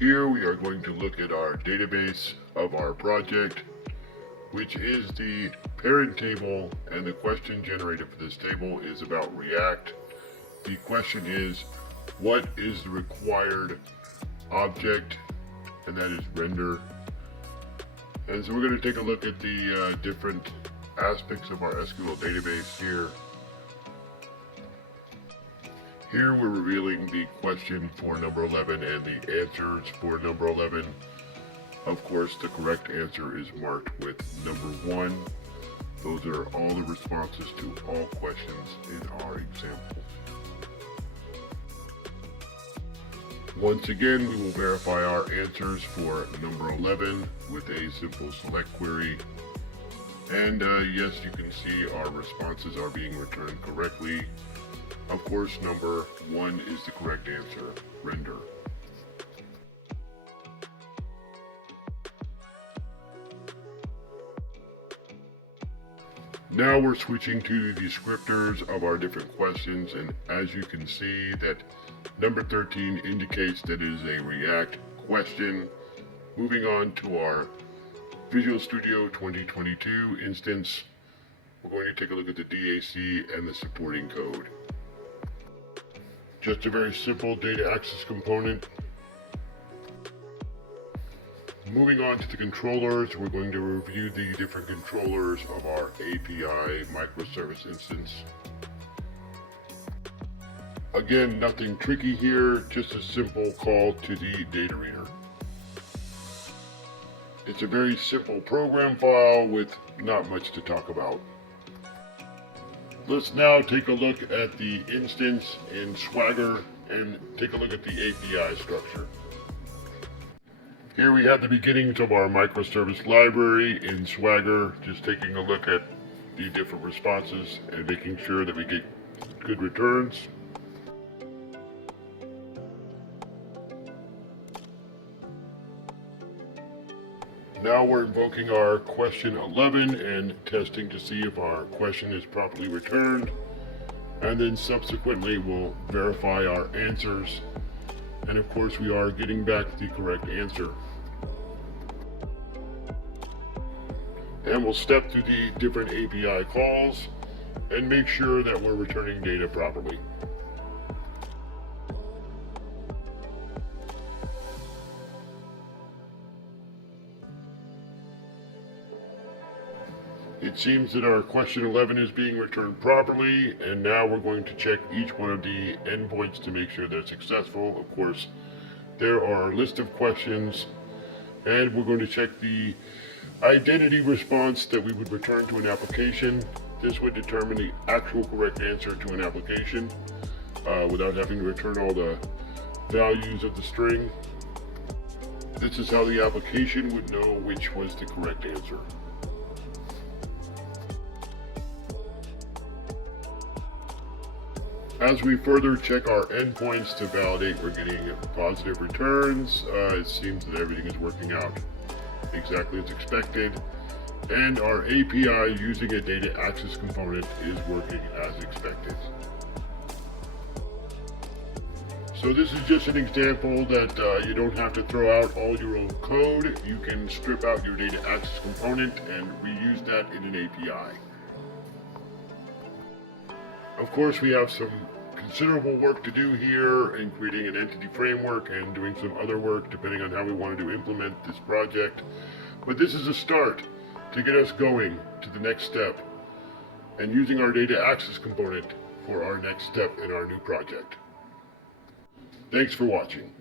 Here we are going to look at our database of our project, which is the parent table, and the question generated for this table is about React. The question is, what is the required object? And that is render. And so we're going to take a look at the different aspects of our SQL database here. Here we're revealing the question for number 11 and the answers for number 11. Of course, the correct answer is marked with number 1. Those are all the responses to all questions in our example. Once again, we will verify our answers for number 11 with a simple select query. And yes, you can see our responses are being returned correctly. Of course, number 1 is the correct answer, render. Now we're switching to the descriptors of our different questions, and as you can see that number 13 indicates that it is a React question. Moving on to our Visual Studio 2022 instance, we're going to take a look at the DAC and the supporting code. Just a very simple data access component. Moving on to the controllers, we're going to review the different controllers of our API Microservice instance. Again, nothing tricky here, just a simple call to the data reader. It's a very simple program file with not much to talk about. Let's now take a look at the instance in Swagger and take a look at the API structure. Here we have the beginnings of our microservice library in Swagger, just taking a look at the different responses and making sure that we get good returns. Now we're invoking our question 11 and testing to see if our question is properly returned. And then subsequently we'll verify our answers. And of course we are getting back the correct answer. And we'll step through the different API calls and make sure that we're returning data properly. It seems that our question 11 is being returned properly, and now we're going to check each one of the endpoints to make sure they're successful. Of course, there are a list of questions, and we're going to check the identity response that we would return to an application. This would determine the actual correct answer to an application without having to return all the values of the string. This is how the application would know which was the correct answer. As we further check our endpoints to validate we're getting positive returns, it seems that everything is working out exactly as expected, and our API using a data access component is working as expected. So this is just an example that you don't have to throw out all your own code. You can strip out your data access component and reuse that in an API. Of course, we have some considerable work to do here in creating an entity framework and doing some other work depending on how we wanted to implement this project. But this is a start to get us going to the next step and using our data access component for our next step in our new project. Thanks for watching.